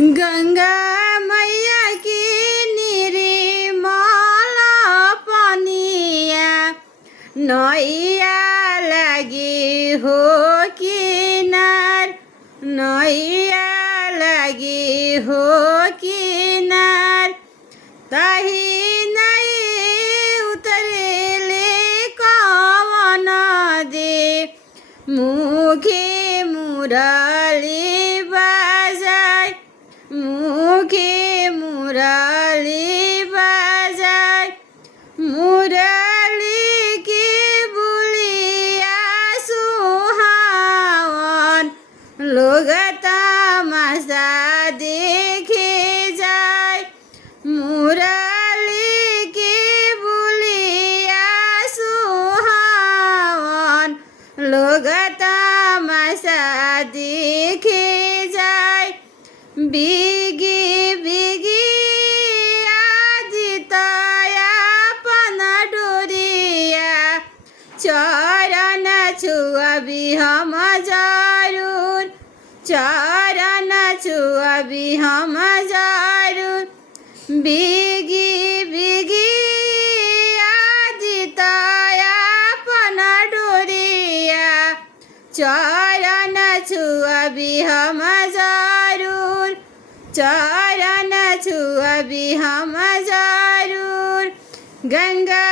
गंगा मैया की निर्मल पनिया नैया लगी हो किनार, नैया लगी हो किनार, ताही नहीं उतरेले कवन दे मुखे मुरली बाजाय, मुखे मुरली बाजाय, मुरली की बुलिया सुहावन लोग तमाशा देखे जाय, मुरली की बुलिया सुहावन लोग तमाशा देखे जाय। बिगी बिगी आदितया पन डोरिया चरण छुअबी हम जरूर, चरण छुअबी हम जरूर। बिगी बिगी आदितया पन डोरिया चरण छुअबी हम जरूर, चरण छुअबी हम जरूर। गंगा